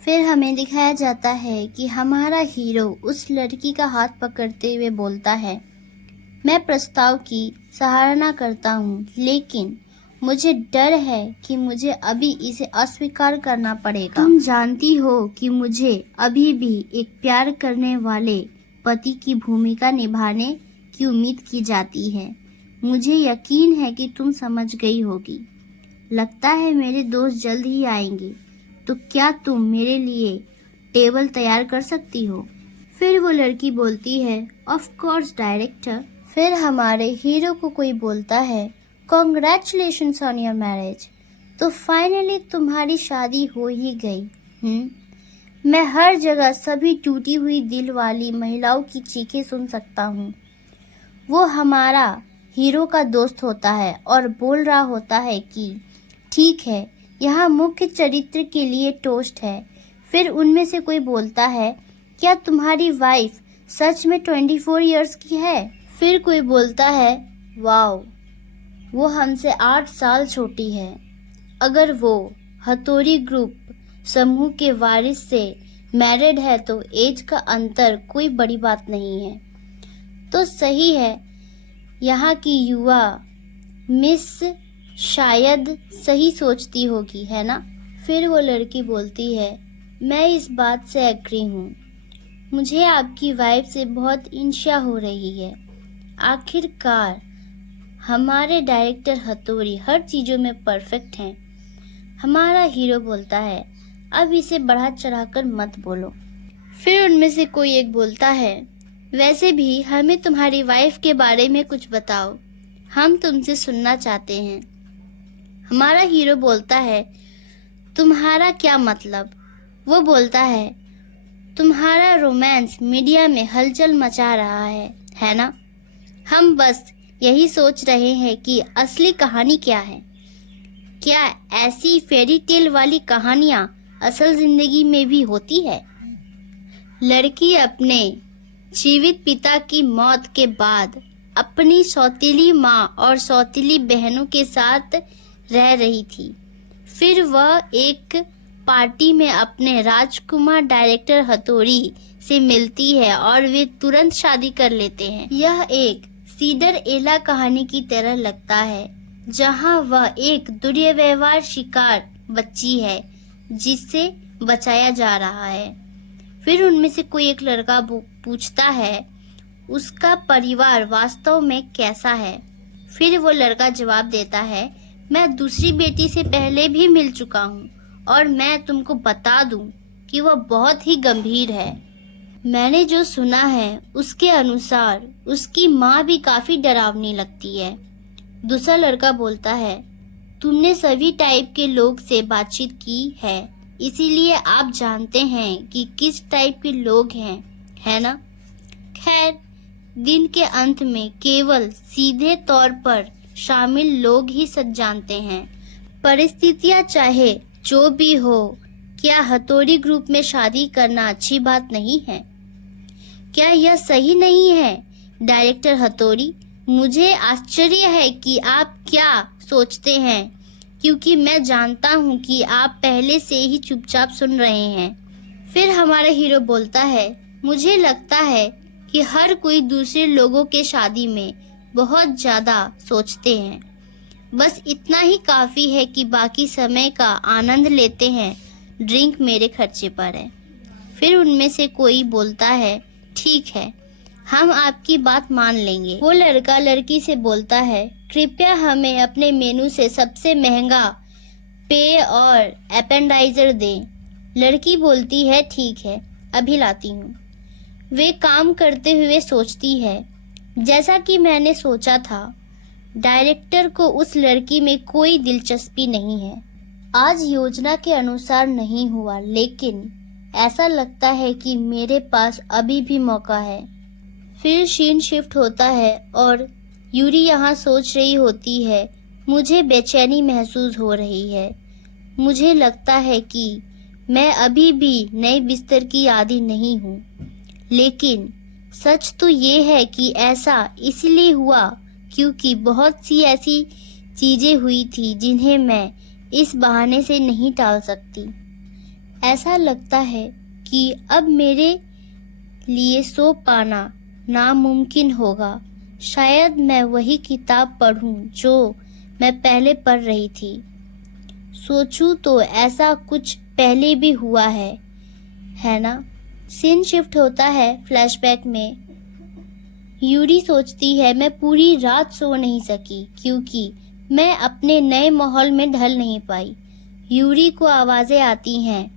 फिर हमें दिखाया जाता है कि हमारा हीरो उस लड़की का हाथ पकड़ते हुए बोलता है, मैं प्रस्ताव की सराहना करता हूँ, लेकिन मुझे डर है कि मुझे अभी इसे अस्वीकार करना पड़ेगा। तुम जानती हो कि मुझे अभी भी एक प्यार करने वाले पति की भूमिका निभाने की उम्मीद की जाती है। मुझे यकीन है कि तुम समझ गई होगी। लगता है मेरे दोस्त जल्द ही आएंगे, तो क्या तुम मेरे लिए टेबल तैयार कर सकती हो? फिर वो लड़की बोलती है, ऑफ कोर्स डायरेक्टर। फिर हमारे हीरो को कोई बोलता है, कॉन्ग्रेचुलेशंस ऑन योर मैरिज। तो फाइनली तुम्हारी शादी हो ही गई। मैं हर जगह सभी टूटी हुई दिल वाली महिलाओं की चीखें सुन सकता हूँ। वो हमारा हीरो का दोस्त होता है और बोल रहा होता है कि ठीक है, यहाँ मुख्य चरित्र के लिए टोस्ट है। फिर उनमें से कोई बोलता है, क्या तुम्हारी वाइफ सच में 24 इयर्स की है? फिर कोई बोलता है, वाओ, वो हमसे 8 साल छोटी है। अगर वो हथौड़ी ग्रुप समूह के वारिस से मैरिड है तो एज का अंतर कोई बड़ी बात नहीं है। तो सही है, यहाँ की युवा मिस शायद सही सोचती होगी, है ना? फिर वो लड़की बोलती है, मैं इस बात से एग्री हूँ। मुझे आपकी वाइफ से बहुत ईर्ष्या हो रही है। आखिरकार हमारे डायरेक्टर हथौड़ी हर चीज़ों में परफेक्ट हैं। हमारा हीरो बोलता है, अब इसे बढ़ा चढ़ाकर मत बोलो। फिर उनमें से कोई एक बोलता है, वैसे भी हमें तुम्हारी वाइफ के बारे में कुछ बताओ, हम तुमसे सुनना चाहते हैं। हमारा हीरो बोलता है, तुम्हारा क्या मतलब? वो बोलता है, तुम्हारा रोमांस मीडिया में हलचल मचा रहा है ना? हम बस यही सोच रहे हैं कि असली कहानी क्या है। क्या ऐसी फेरी टेल वाली कहानियां असल जिंदगी में भी होती है? लड़की अपने जीवित पिता की मौत के बाद अपनी सौतीली माँ और सौतीली बहनों के साथ रह रही थी। फिर वह एक पार्टी में अपने राजकुमार डायरेक्टर हथौड़ी से मिलती है और वे तुरंत शादी कर लेते हैं। यह एक सिंडरेला कहानी की तरह लगता है, जहां वह एक दुर्व्यवहार शिकार बच्ची है जिससे बचाया जा रहा है। फिर उनमें से कोई एक लड़का पूछता है, उसका परिवार वास्तव में कैसा है? फिर वो लड़का जवाब देता है, मैं दूसरी बेटी से पहले भी मिल चुका हूँ और मैं तुमको बता दूं कि वह बहुत ही गंभीर है। मैंने जो सुना है उसके अनुसार उसकी माँ भी काफी डरावनी लगती है। दूसरा लड़का बोलता है, तुमने सभी टाइप के लोग से बातचीत की है, इसीलिए आप जानते हैं कि किस टाइप के लोग हैं, है ना? खैर, दिन के अंत में केवल सीधे तौर पर शामिल लोग ही सच जानते हैं। परिस्थितियां चाहे जो भी हो, क्या हथौड़ी ग्रुप में शादी करना अच्छी बात नहीं है? क्या यह सही नहीं है डायरेक्टर हथौड़ी? मुझे आश्चर्य है कि आप क्या सोचते हैं, क्योंकि मैं जानता हूँ कि आप पहले से ही चुपचाप सुन रहे हैं। फिर हमारा हीरो बोलता है, मुझे लगता है कि हर कोई दूसरे लोगों के शादी में बहुत ज्यादा सोचते हैं। बस इतना ही काफी है कि बाकी समय का आनंद लेते हैं। ड्रिंक मेरे खर्चे पर है। फिर उनमें से कोई बोलता है, ठीक है, हम आपकी बात मान लेंगे। वो लड़का लड़की से बोलता है, कृपया हमें अपने मेनू से सबसे महंगा पे और एपेंडाइजर दें। लड़की बोलती है, ठीक है, अभी लाती हूँ। वे काम करते हुए सोचती है, जैसा कि मैंने सोचा था, डायरेक्टर को उस लड़की में कोई दिलचस्पी नहीं है। आज योजना के अनुसार नहीं हुआ, लेकिन ऐसा लगता है कि मेरे पास अभी भी मौका है। फिर सीन शिफ्ट होता है और यूरी यहाँ सोच रही होती है, मुझे बेचैनी महसूस हो रही है। मुझे लगता है कि मैं अभी भी नए बिस्तर की आदी नहीं हूँ, लेकिन सच तो ये है कि ऐसा इसलिए हुआ क्योंकि बहुत सी ऐसी चीजें हुई थी जिन्हें मैं इस बहाने से नहीं टाल सकती। ऐसा लगता है कि अब मेरे लिए सो पाना नामुमकिन होगा। शायद मैं वही किताब पढूं जो मैं पहले पढ़ रही थी। सोचूं तो ऐसा कुछ पहले भी हुआ है ना? सीन शिफ्ट होता है फ्लैशबैक में। यूरी सोचती है, मैं पूरी रात सो नहीं सकी क्योंकि मैं अपने नए माहौल में ढल नहीं पाई। यूरी को आवाजें आती हैं।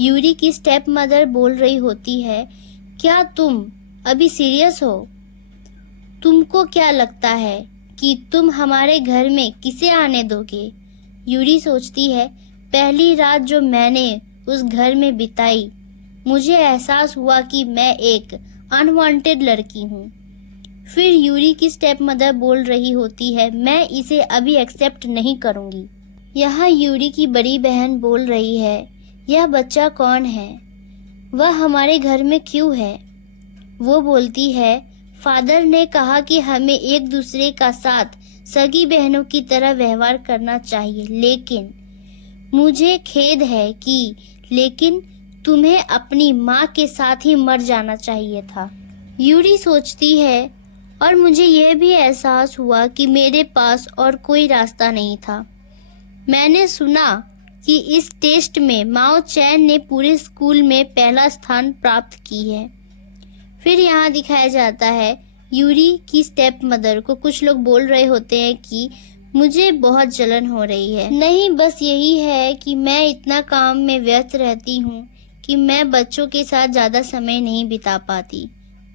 यूरी की स्टेप मदर बोल रही होती है, क्या तुम अभी सीरियस हो? तुमको क्या लगता है कि तुम हमारे घर में किसे आने दोगे? यूरी सोचती है, पहली रात जो मैंने उस घर में बिताई, मुझे एहसास हुआ कि मैं एक अनवांटेड लड़की हूँ। फिर यूरी की स्टेप मदर बोल रही होती है, मैं इसे अभी एक्सेप्ट नहीं करूँगी। यहाँ यूरी की बड़ी बहन बोल रही है, यह बच्चा कौन है? वह हमारे घर में क्यों है? वो बोलती है, फादर ने कहा कि हमें एक दूसरे का साथ सगी बहनों की तरह व्यवहार करना चाहिए, लेकिन मुझे खेद है कि लेकिन तुम्हें अपनी माँ के साथ ही मर जाना चाहिए था। यूरी सोचती है, और मुझे यह भी एहसास हुआ कि मेरे पास और कोई रास्ता नहीं था। मैंने सुना कि इस टेस्ट में माओ चैन ने पूरे स्कूल में पहला स्थान प्राप्त की है। फिर यहाँ दिखाया जाता है यूरी की स्टेप मदर को कुछ लोग बोल रहे होते हैं कि मुझे बहुत जलन हो रही है। नहीं, बस यही है कि मैं इतना काम में व्यस्त रहती हूँ कि मैं बच्चों के साथ ज़्यादा समय नहीं बिता पाती।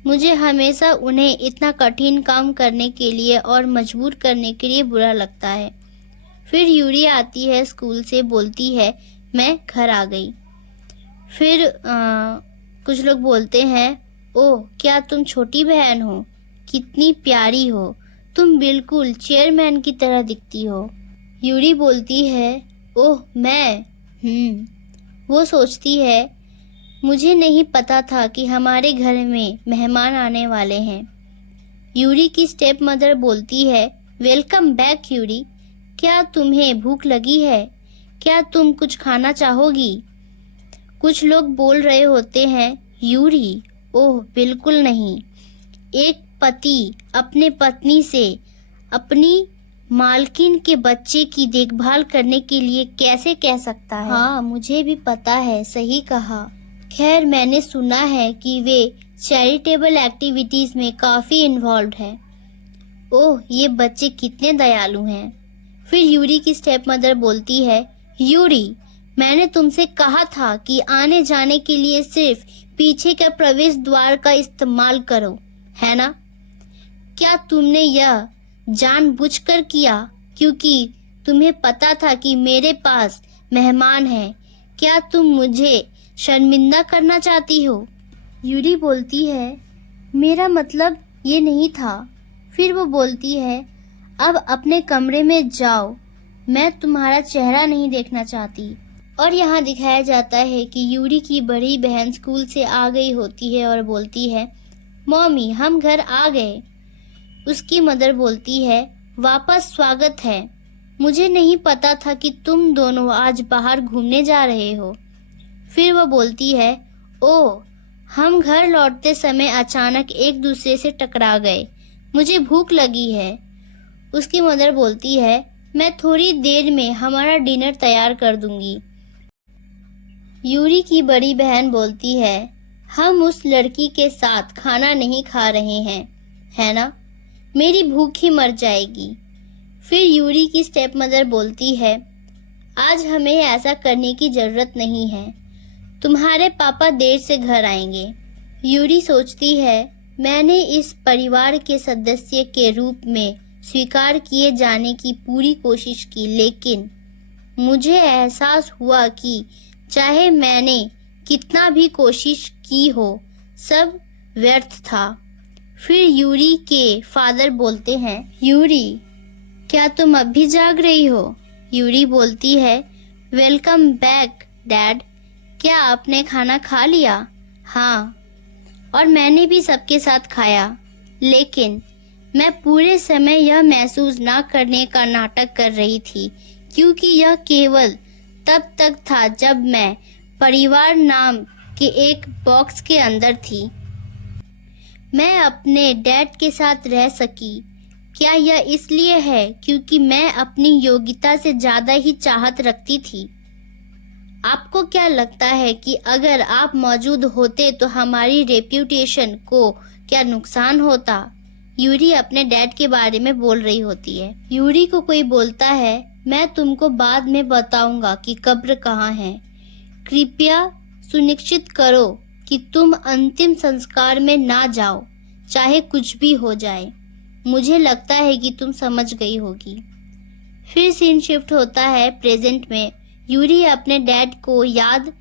मुझे हमेशा उन्हें इतना कठिन काम करने के लिए और मजबूर करने के लिए बुरा लगता है। फिर यूरी आती है स्कूल से, बोलती है मैं घर आ गई। फिर कुछ लोग बोलते हैं, ओह क्या तुम छोटी बहन हो? कितनी प्यारी हो, तुम बिल्कुल चेयरमैन की तरह दिखती हो। यूरी बोलती है, ओह मैं वो सोचती है, मुझे नहीं पता था कि हमारे घर में मेहमान आने वाले हैं। यूरी की स्टेप मदर बोलती है, वेलकम बैक यूरी, क्या तुम्हें भूख लगी है? क्या तुम कुछ खाना चाहोगी? कुछ लोग बोल रहे होते हैं, यूरी, ओह बिल्कुल नहीं। एक पति अपने पत्नी से अपनी मालकिन के बच्चे की देखभाल करने के लिए कैसे कह सकता है? हाँ, मुझे भी पता है, सही कहा। खैर, मैंने सुना है कि वे चैरिटेबल एक्टिविटीज में काफी इन्वॉल्व है। ओह, ये बच्चे कितने दयालु हैं। फिर यूरी की स्टेप मदर बोलती है, यूरी, मैंने तुमसे कहा था कि आने जाने के लिए सिर्फ पीछे के प्रवेश द्वार का इस्तेमाल करो, है ना? क्या तुमने यह जानबूझकर किया क्योंकि तुम्हें पता था कि मेरे पास मेहमान हैं? क्या तुम मुझे शर्मिंदा करना चाहती हो? यूरी बोलती है, मेरा मतलब ये नहीं था। फिर वो बोलती है, अब अपने कमरे में जाओ, मैं तुम्हारा चेहरा नहीं देखना चाहती। और यहाँ दिखाया जाता है कि यूरी की बड़ी बहन स्कूल से आ गई होती है और बोलती है, मॉमी हम घर आ गए। उसकी मदर बोलती है, वापस स्वागत है। मुझे नहीं पता था कि तुम दोनों आज बाहर घूमने जा रहे हो। फिर वह बोलती है, ओह, हम घर लौटते समय अचानक एक दूसरे से टकरा गए। मुझे भूख लगी है। उसकी मदर बोलती है, मैं थोड़ी देर में हमारा डिनर तैयार कर दूंगी। यूरी की बड़ी बहन बोलती है, हम उस लड़की के साथ खाना नहीं खा रहे हैं, है ना? मेरी भूख ही मर जाएगी। फिर यूरी की स्टेप मदर बोलती है, आज हमें ऐसा करने की जरूरत नहीं है। तुम्हारे पापा देर से घर आएंगे। यूरी सोचती है, मैंने इस परिवार के सदस्य के रूप में स्वीकार किए जाने की पूरी कोशिश की, लेकिन मुझे एहसास हुआ कि चाहे मैंने कितना भी कोशिश की हो, सब व्यर्थ था। फिर यूरी के फादर बोलते हैं, यूरी, क्या तुम अब भी जाग रही हो? यूरी बोलती है, वेलकम बैक डैड। क्या आपने खाना खा लिया? हाँ, और मैंने भी सबके साथ खाया, लेकिन मैं पूरे समय यह महसूस ना करने का नाटक कर रही थी क्योंकि यह केवल तब तक था जब मैं परिवार नाम के एक बॉक्स के अंदर थी। मैं अपने डैड के साथ रह सकी। क्या यह इसलिए है क्योंकि मैं अपनी योग्यता से ज़्यादा ही चाहत रखती थी? आपको क्या लगता है कि अगर आप मौजूद होते तो हमारी रेप्यूटेशन को क्या नुकसान होता? यूरी अपने डैड के बारे में बोल रही होती है। यूरी को कोई बोलता है, मैं तुमको बाद में बताऊंगा कि कब्र कहाँ है। कृपया सुनिश्चित करो कि तुम अंतिम संस्कार में ना जाओ, चाहे कुछ भी हो जाए। मुझे लगता है कि तुम समझ गई होगी। फिर सीन शिफ्ट होता है प्रेजेंट में। यूरी अपने डैड को याद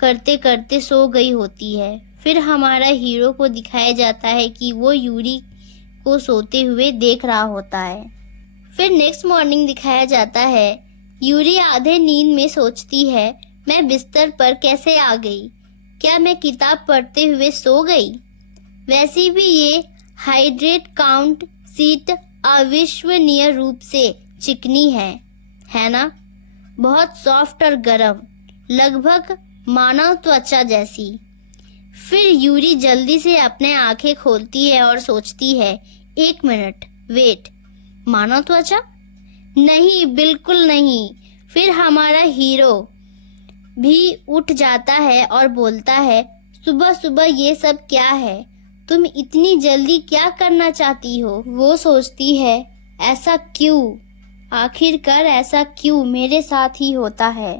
करते करते सो गई होती है। फिर हमारा हीरो को दिखाया जाता है कि वो यूरी को सोते हुए देख रहा होता है। फिर नेक्स्ट मॉर्निंग दिखाया जाता है। यूरी आधे नींद में सोचती है, मैं बिस्तर पर कैसे आ गई? क्या मैं किताब पढ़ते हुए सो गई? वैसे भी ये हाइड्रेट काउंट सीट अविश्वसनीय रूप से चिकनी है ना? बहुत सॉफ्ट और गर्म, लगभग मानव त्वचा जैसी। फिर यूरी जल्दी से अपने आंखें खोलती है और सोचती है, एक मिनट, वेट, मानव त्वचा? नहीं, बिल्कुल नहीं। फिर हमारा हीरो भी उठ जाता है और बोलता है, सुबह सुबह ये सब क्या है? तुम इतनी जल्दी क्या करना चाहती हो? वो सोचती है, ऐसा क्यों? आखिरकार ऐसा क्यों मेरे साथ ही होता है?